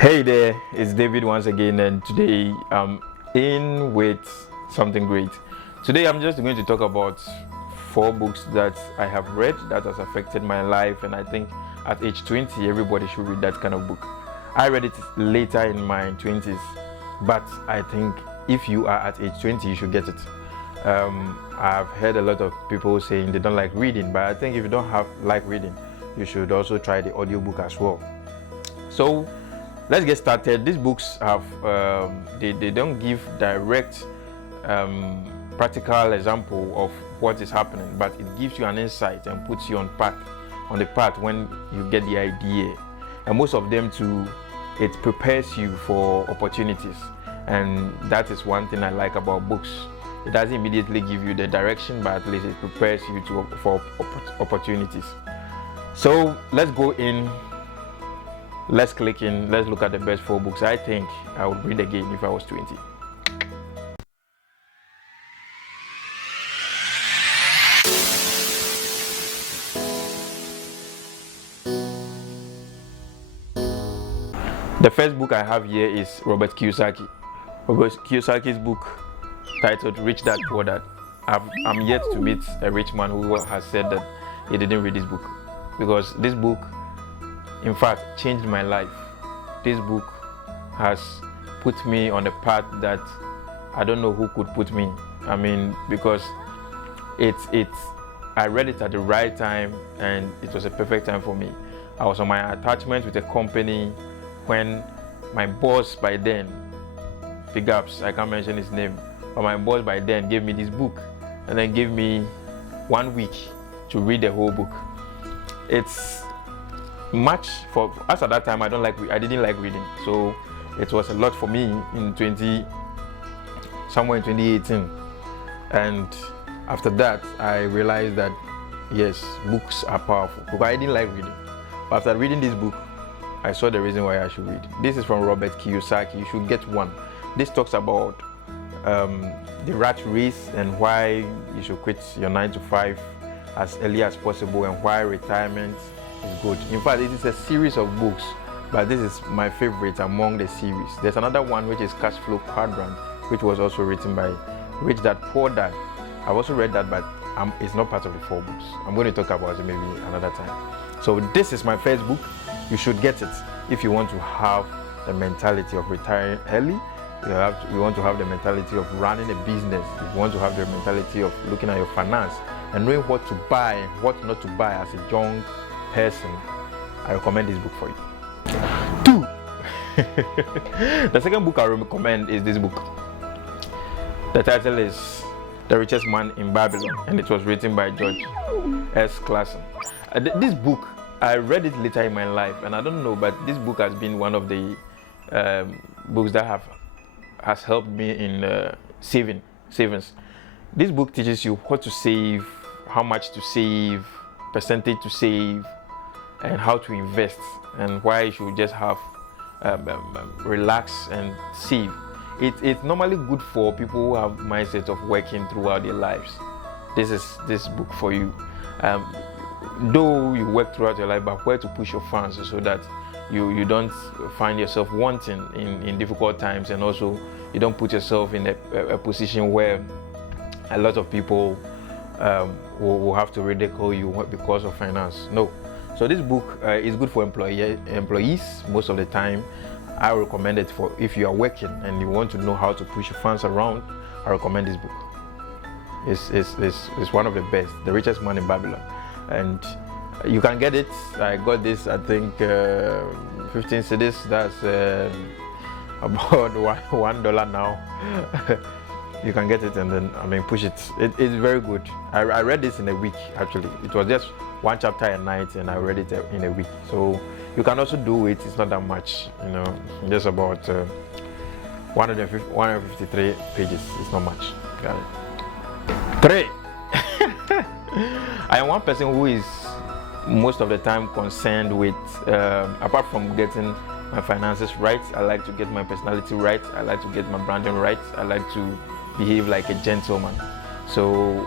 Hey there, it's David once again, and today I'm in with something great. Today I'm just going to talk about 4 books that I have read that has affected my life, and I think at age 20 everybody should read that kind of book. I read it later in my 20s, but I think if you are at age 20 you should get it. I've heard a lot of people saying they don't like reading, but I think if you don't like reading, you should also try the audiobook as well. So let's get started. These books have they don't give direct practical example of what is happening, but it gives you an insight and puts you on the path when you get the idea. And most of them too, it prepares you for opportunities, and that is one thing I like about books. It doesn't immediately give you the direction, but at least it prepares you for opportunities. So let's go in. Let's click in. Let's look at the best 4 books I think I would read again if I was 20. The first book I have here is Robert Kiyosaki. Robert Kiyosaki's book titled Rich Dad Poor Dad. I'm yet to meet a rich man who has said that he didn't read this book, because this book in fact changed my life. This book has put me on a path that I don't know who could put me. I mean, because I read it at the right time, and it was a perfect time for me. I was on my attachment with a company when my boss by then, big ups, I can't mention his name, but my boss by then gave me this book and then gave me 1 week to read the whole book. It's much for us at that time. I didn't like reading, so it was a lot for me somewhere in 2018. And after that I realized that yes, books are powerful, because I didn't like reading. But after reading this book, I saw the reason why I should read. This is from Robert Kiyosaki. You should get one. This talks about the rat race and why you should quit your 9 to 5 as early as possible, and why retirement is good. In fact, it is a series of books, but this is my favorite among the series. There's another one which is Cash Flow Quadrant, which was also written by Rich Dad Poor Dad. I've also read that, but it's not part of the 4 books. I'm going to talk about it maybe another time. So this is my first book. You should get it if you want to have the mentality of retiring early. You want to have the mentality of running a business. You want to have the mentality of looking at your finance and knowing what to buy and what not to buy as a young person. I recommend this book for you. 2. The second book I recommend is this book. The title is The Richest Man in Babylon, and it was written by George S. Clason. This book, I read it later in my life, and I don't know, but this book has been one of the books that has helped me in savings. This book teaches you what to save, how much to save, percentage to save, and how to invest, and why you should just have relax and save. It's normally good for people who have mindset of working throughout their lives. This is this book for you. Though you work throughout your life, but where to push your funds so that you don't find yourself wanting in difficult times, and also you don't put yourself in a position where a lot of people will have to ridicule you because of finance. No. So this book is good for employees most of the time. I recommend it for if you are working and you want to know how to push your funds around. I recommend this book. It's one of the best, The Richest Man in Babylon. And you can get it. I got this, I think, 15 cedis. That's about $1 now. You can get it and then push it. It's very good. I read this in a week actually. It was just 1 chapter a night, and I read it in a week. So you can also do it. It's not that much, just about 153 pages. It's not much. Got it. 3. I am one person who is most of the time concerned with, apart from getting my finances right, I like to get my personality right. I like to get my branding right. I like to behave like a gentleman. So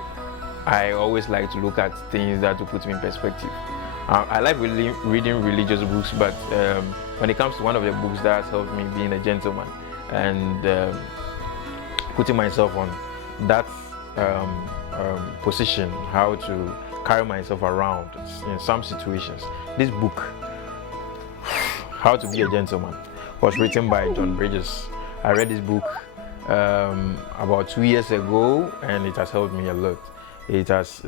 I always like to look at things that will put me in perspective. I like reading religious books, but when it comes to one of the books that has helped me being a gentleman and putting myself on that position, how to carry myself around in some situations. This book, How to Be a Gentleman, was written by John Bridges. I read this book about 2 years ago, and it has helped me a lot. It has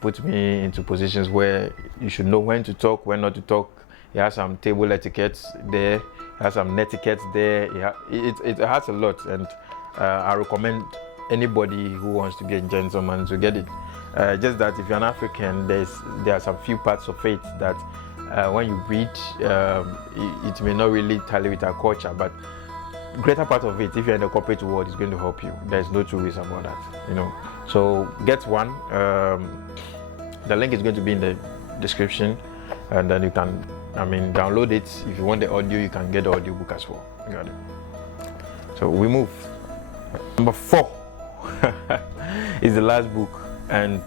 put me into positions where you should know when to talk, when not to talk. It has some table etiquettes there, it has some netiquette there. It has a lot, and I recommend anybody who wants to be a gentleman to get it. Just that if you're an African, there are some few parts of it that when you read, it may not really tally with our culture, but greater part of it, if you're in the corporate world, is going to help you. There's no two ways about that, you know. So get one. The link is going to be in the description, and then you can, download it. If you want the audio, you can get the audio book as well. You got it. So we move. Number 4 is the last book, and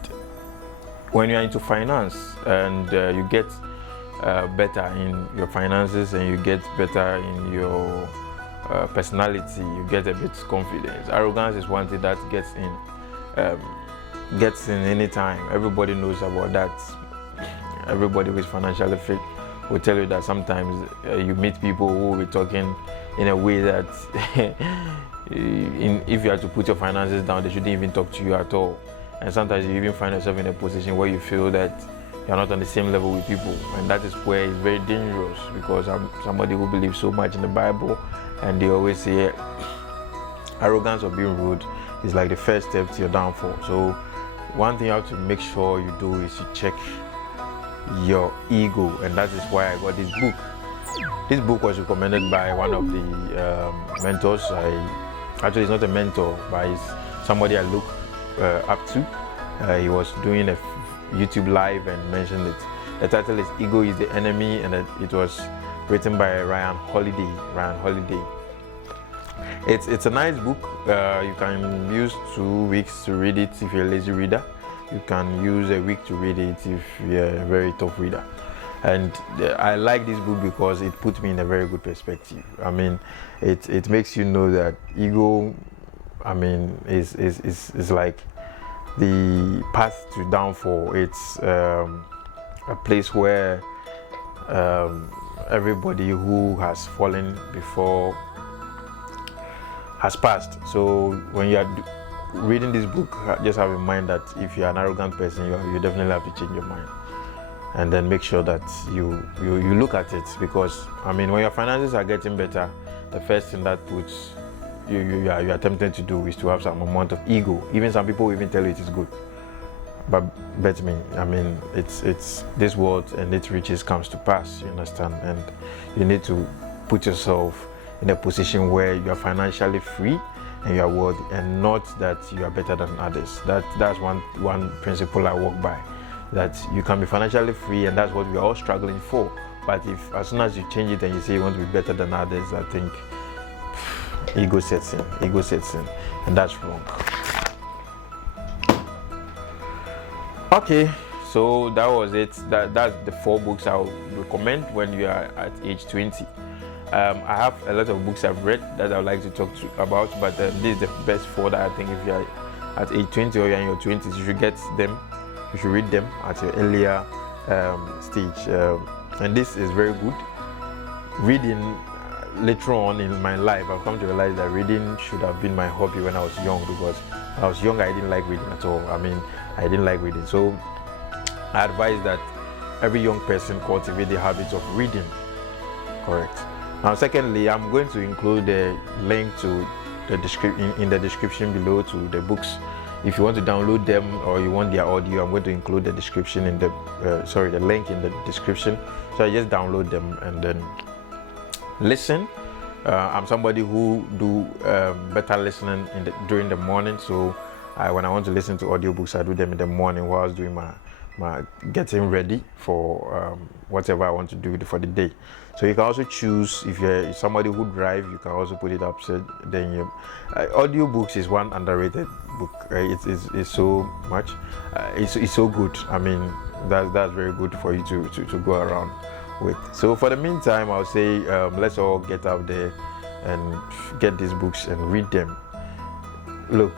when you are into finance and you get better in your finances and you get better in your personality, you get a bit confidence. Arrogance is one thing that gets in anytime. Everybody knows about that. Everybody who is financially fit will tell you that sometimes you meet people who will be talking in a way that if you have to put your finances down, they shouldn't even talk to you at all. And sometimes you even find yourself in a position where you feel that you're not on the same level with people, and that is where it's very dangerous, because I'm somebody who believes so much in the Bible, and they always say arrogance or being rude is like the first step to your downfall. So one thing you have to make sure you do is you check your ego, and that is why I got this book. This book was recommended by one of the mentors. Actually, it's not a mentor, but it's somebody I look up to. He was doing a YouTube live and mentioned it. The title is Ego is the Enemy, and it was written by Ryan Holiday. It's a nice book. You can use 2 weeks to read it if you're a lazy reader. You can use a week to read it if you're a very tough reader. And I like this book because it puts me in a very good perspective. It makes you know that ego, is like the path to downfall. It's a place where everybody who has fallen before has passed. So when you are reading this book, just have in mind that if you're an arrogant person, you definitely have to change your mind, and then make sure that you look at it, because when your finances are getting better, the first thing that puts you are tempted to do is to have some amount of ego. Even some people will even tell you it is good, but bet me, it's this world and its riches comes to pass, you understand, and you need to put yourself in a position where you are financially free and you are worthy, and not that you are better than others. That's one principle I walk by, that you can be financially free, and that's what we are all struggling for. But if as soon as you change it and you say you want to be better than others, I think ego sets in, and that's wrong. Okay, so that was it. That's the 4 books I would recommend when you are at age 20. I have a lot of books I've read that I would like to talk about, but this is the best 4 that I think if you are at age 20 or you're in your 20s, you should get them. You should read them at your earlier stage. And this is very good. Reading later on in my life, I've come to realize that reading should have been my hobby when I was young, because when I was young, I didn't like reading at all. I didn't like reading. So I advise that every young person cultivate the habit of reading. Correct. Now, secondly, I'm going to include the link to the description below to the books. If you want to download them or you want their audio, I'm going to include the description in the link in the description. So I just download them and then listen. I'm somebody who do better listening during the morning. So when I want to listen to audiobooks, I do them in the morning while I was doing my getting ready for whatever I want to do for the day. So you can also choose, if you're somebody who drive, you can also put it up. So then audiobooks is one underrated book. It's so much. It's so good. That's very good for you to go around with. So for the meantime, I'll say let's all get out there and get these books and read them. Look,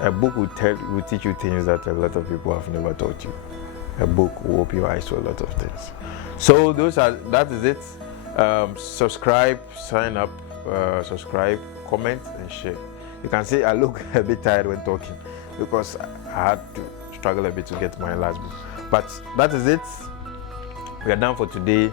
a book will teach you things that a lot of people have never taught you. A book will open your eyes to a lot of things. So that is it. Subscribe, sign up, subscribe, comment, and share. You can see I look a bit tired when talking because I had to struggle a bit to get my last book. But that is it. We are done for today.